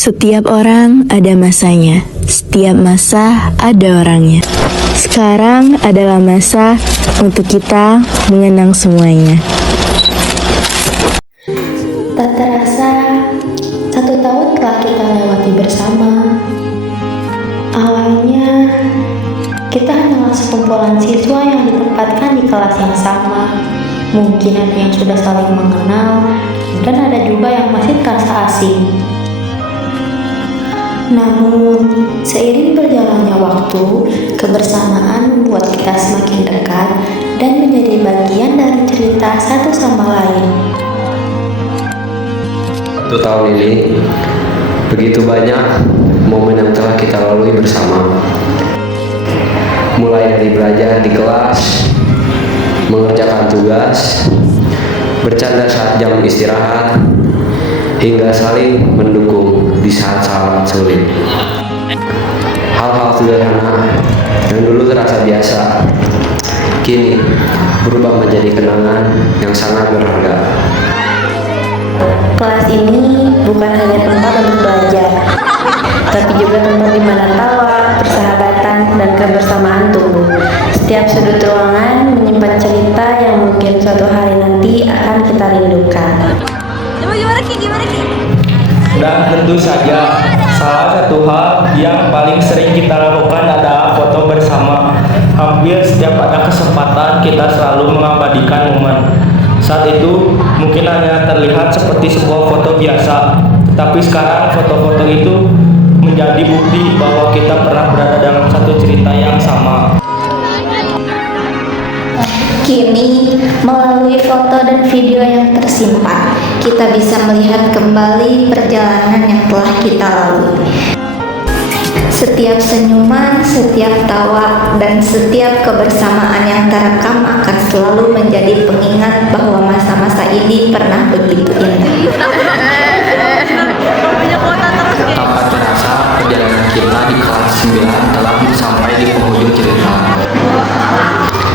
Setiap orang ada masanya, setiap masa ada orangnya. Sekarang adalah masa untuk kita mengenang semuanya. Tak terasa, 1 tahun telah kita lewati bersama. Awalnya, kita hanyalah sekumpulan siswa yang ditempatkan di kelas yang sama. Mungkin ada yang sudah saling mengenal, dan ada juga yang masih terasa asing. Namun, seiring berjalannya waktu, kebersamaan membuat kita semakin dekat dan menjadi bagian dari cerita satu sama lain. 1 tahun ini, begitu banyak momen yang telah kita lalui bersama. Mulai dari belajar di kelas, mengerjakan tugas, bercanda saat jam istirahat, hingga saling mendukung di saat-saat sulit. Hal-hal sederhana yang dulu terasa biasa, kini berubah menjadi kenangan yang sangat berharga. Kelas ini bukan hanya tempat untuk belajar, tapi juga tempat di mana tawa, persahabatan, dan kebersamaan tumbuh. Setiap sudut ruangan menyimpan cerita yang mungkin suatu hari nanti akan kita rindukan. Dan tentu saja, salah satu hal yang paling sering kita lakukan adalah foto bersama. Hampir setiap ada kesempatan, kita selalu mengabadikan momen. Saat itu mungkin hanya terlihat seperti sebuah foto biasa, tetapi sekarang foto-foto itu menjadi bukti bahwa kita pernah berada dalam satu cerita yang sama. Kini, melalui foto dan video yang tersimpan, kita bisa melihat kembali perjalanan yang telah kita lalui. Setiap senyuman, setiap tawa, dan setiap kebersamaan yang terekam akan selalu menjadi pengingat bahwa masa-masa ini pernah begitu indah. Tanpa terasa, perjalanan kita di kelas 9 telah sampai di penghujung cerita.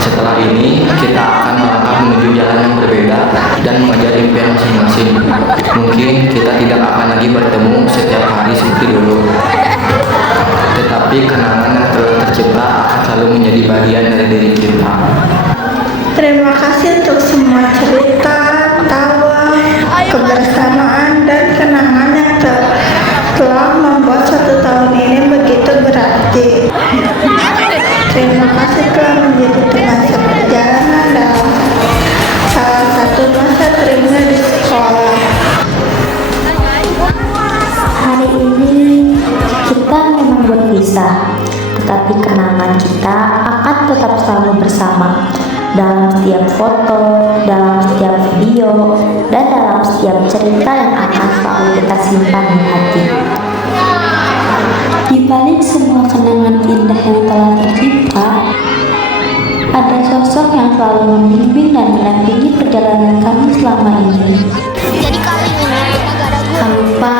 Setelah ini, kita akan melangkah menuju jalan yang berbeda dan mengejar impian masing-masing. Mungkin kita tidak akan lagi bertemu setiap hari seperti dulu. Tetapi kenangan yang telah tercipta akan selalu menjadi bagian dari diri kita. Terima kasih untuk semua cerita, tawa, kebersamaan, dan kenangan yang telah membuat 1 tahun ini begitu berarti. Terima kasih telah menjadi teman seperjalanan dalam salah satu masa terindah di sekolah. Hari ini kita memang berpisah, tetapi kenangan kita akan tetap selalu bersama dalam setiap foto, dalam setiap video, dan dalam setiap cerita yang akan selalu kita simpan di hati. Di balik semua kenangan indah yang telah tercipta, ada sosok yang selalu membimbing dan mendampingi perjalanan kami selama ini. Tak lupa,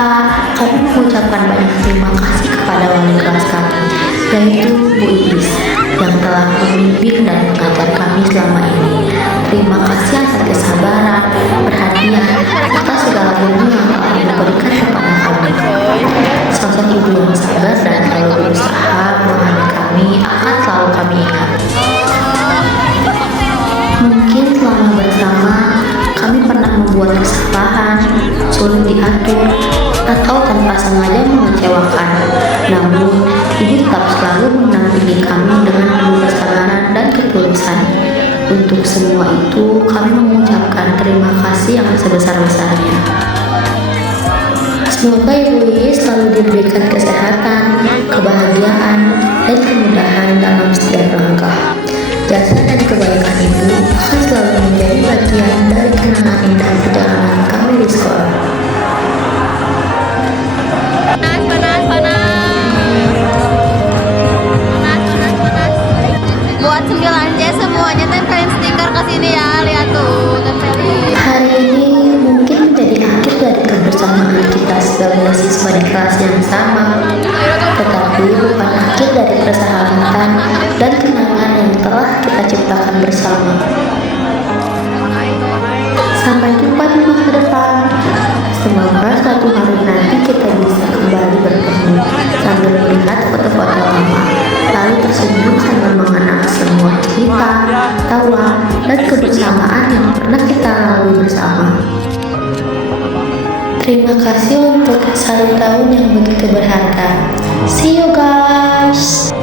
kami mengucapkan banyak terima kasih kepada wali kelas kami, yaitu Bu Ibis, yang telah membimbing dan mengajar kami selama ini. Terima kasih atas kesabaran, perhatian, serta segala ilmu yang telah diberikan kepada kami. Sosok ibu yang sabar dan selalu berusaha menemani kami akan selalu kami ingat. Mungkin selama bersama, kami pernah membuat kesalahan, sulit diatur, atau tanpa sengaja mengecewakan. Namun, ibu tetap selalu mendampingi kami dengan penuh kesabaran dan ketulusan. Untuk semua itu, kami mengucapkan terima kasih yang sebesar-besarnya. Semoga Ibu Iis selalu diberikan kesehatan, kebahagiaan, dan kemudahan dalam setiap langkah. Jasa dan kebaikan Ibu akan selalu menjadi bagian dari kenangan indah perjalanan kami di sekolah. Buat 9C semuanya tempelin stiker ke sini ya, lihat tuh tempelin. Hari ini mungkin menjadi akhir dari kebersamaan kita sebagai siswa di kelas yang sama, tetapi bukan akhir dari persahabatan dan kenangan yang telah kita ciptakan bersama. Sampai jumpa di masa depan. Semoga suatu hari nanti kita bisa kembali dan kebersamaan yang pernah kita lalui bersama. Terima kasih untuk 1 tahun yang begitu berharga. See you guys.